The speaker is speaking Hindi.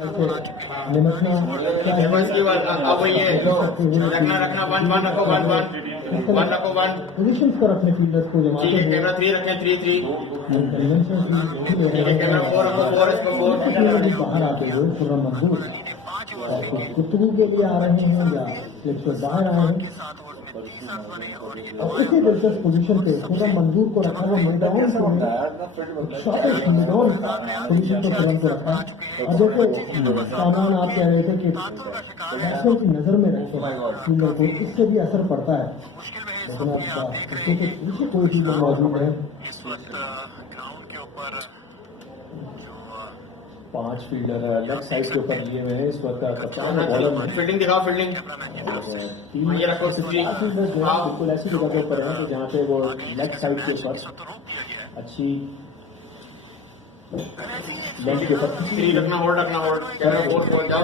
निमटना इसके बाद अब ये रखना वन रखो वन रखो वन पोजीशंस पर अपने फील्डर्स को जमा ठीक है। कैमरा 3 रखें 3 कन्वेंशन कैमरा 4 रखो 4 इसको 4 बाहर आते हुए खुर्रम मंजूर गुफ्तगू के लिए आ रहे हैं या स्लिप से बाहर आए हैं और इसी दिलचस्प पोजीशन पे खुर्रम मंजूर को रखा हुआ मिडडाउन शॉर्टेस्ट मिडडाउन पोजीशन पे खुर्रम को रखा। और जैसे सामान आप कह रहे थे कि बैट्समैन की नजर में रखे फील्डर को, इससे भी असर पड़ता है। लेकिन आप इसके पीछे कोई फील्डर मौजूद है। 5 फील्डर लेफ्ट साइड के ऊपर लिए हुए हैं इस वक्त कप्तान बॉलर फील्डिंग दिखाओ फील्डिंग ये रखो फील्डर जो है बिल्कुल ऐसी जगह के ऊपर है तो जहाँ पे वो लेफ्ट साइड के ऊपर अच्छी लेंथ के ऊपर रखना होल्ड कैमरा 4